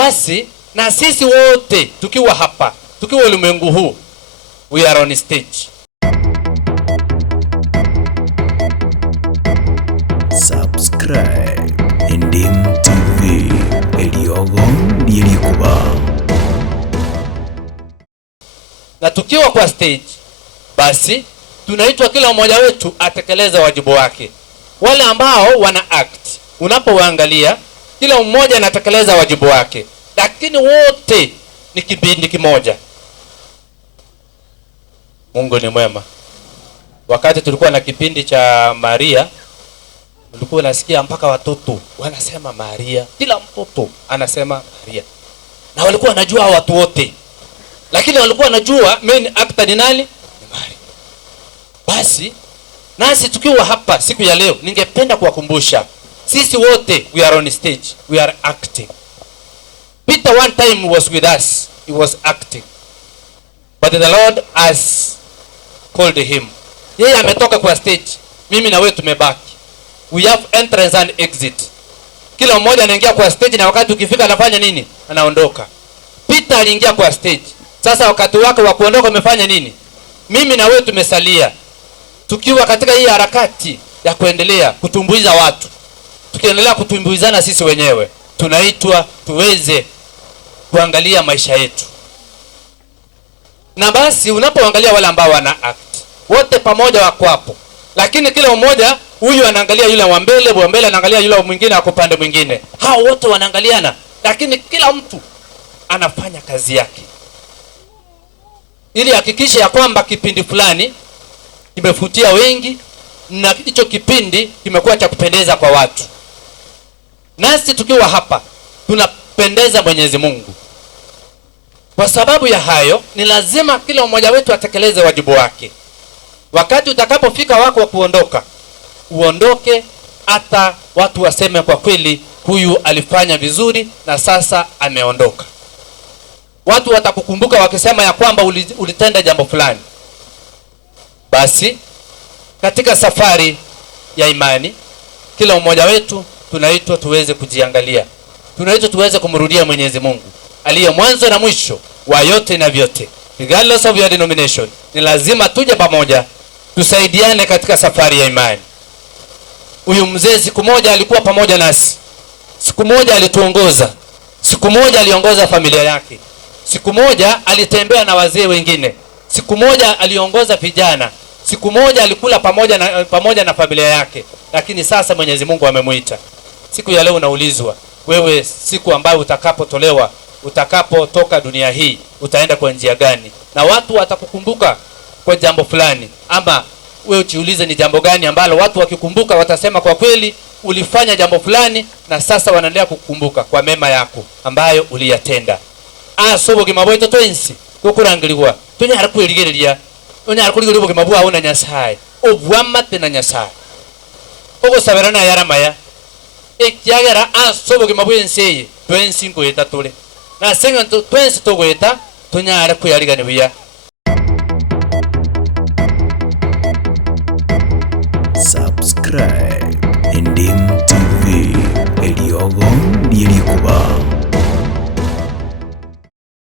Basi na sisi wote tukiwa hapa, tukiwa ulimwengu huu, we are on stage. Subscribe Ndim TV, Eliogo Nilikuba. Na tukiwa kwa stage, basi tunaitwa kila mmoja wetu atekeleze wajibu wake. Wale ambao wana act, unapowaangalia kila mmoja anatekeleza wajibu wake, lakini wote ni kipindi kimoja. Mungu ni mwema. Wakati tulikuwa na kipindi cha Maria, ulikuwa unasikia mpaka watoto wanasema Maria, kila mtoto anasema Maria. Na walikuwa wanajua watu wote, lakini walikuwa wanajua main actor ni nani? Ni Maria. Basi nasi tukiwa hapa siku ya leo, ningependa kuwakumbusha sisi wote we are on stage, we are acting. Peter one time was with us, he was acting, but the Lord has called him. Yeye ametoka kwa stage, mimi na wewe tumebaki. We have entrance and exit. Kila mmoja anaingia kwa stage na wakati ukifika anafanya nini? Anaondoka. Peter aliingia kwa stage. Sasa wakati wake wa kuondoka umefanya nini? Mimi na wewe tumesalia, tukiwa katika hii harakati ya kuendelea kutumbuiza watu. Tukiendelea kutumbuizana sisi wenyewe, tunaitwa tuweze kuangalia maisha yetu. Na basi unapoangalia wale ambao wana act, wote pamoja wako hapo, lakini kila mmoja, huyu anaangalia yule wa mbele anaangalia yule mwingine ako pande mwingine. Hao wote wanaangaliana, lakini kila mtu anafanya kazi yake, ili hakikisha ya kwamba kipindi fulani kimefutia wengi na hicho kipindi kimekuwa cha kupendeza kwa watu. Nasi tukiwa hapa tunapendeza Mwenyezi Mungu. Kwa sababu ya hayo, ni lazima kila mmoja wetu atekeleze wajibu wake. Wakati utakapofika wako wa kuondoka, uondoke hata watu waseme kwa kweli huyu alifanya vizuri na sasa ameondoka. Watu watakukumbuka wakisema ya kwamba ulitenda jambo fulani. Basi katika safari ya imani, kila mmoja wetu tunaitwa tuweze kujiangalia. Tunaitwa tuweze kumrudia Mwenyezi Mungu aliye mwanzo na mwisho wa yote na vyote. Regardless of your denomination, ni lazima tuje pamoja, tusaidiane katika safari ya imani. Huyu mzee siku moja alikuwa pamoja nasi. Siku moja alituongoza. Siku moja aliongoza familia yake. Siku moja alitembea na wazee wengine. Siku moja aliongoza vijana. Siku moja alikula pamoja na familia yake. Lakini sasa Mwenyezi Mungu amemuita. Siku ya leo unaulizwa, wewe siku ambayo utakapotolewa, utakapotoka dunia hii, utaenda kwa njia gani? Na watu watakukumbuka kwa jambo fulani, ama wewe ujiulize ni jambo gani ambalo watu wakikumbuka watasema kwa kweli ulifanya jambo fulani, na sasa wanaendelea kukumbuka kwa mema yako ambayo uliyatenda. Sobo kimabweto twensi kukurangirwa tunyara kwirigereria unyara kurigirwa kimabwa auna Nyasaye obwamate na Nyasaye ogo saberana yaramaya ekyagera sobo kimabwense twensi ngoeta tole na senga twensi togoeta tunyara kwirigane biya. Subscribe Ndim TV, Eliogo Nilikuba.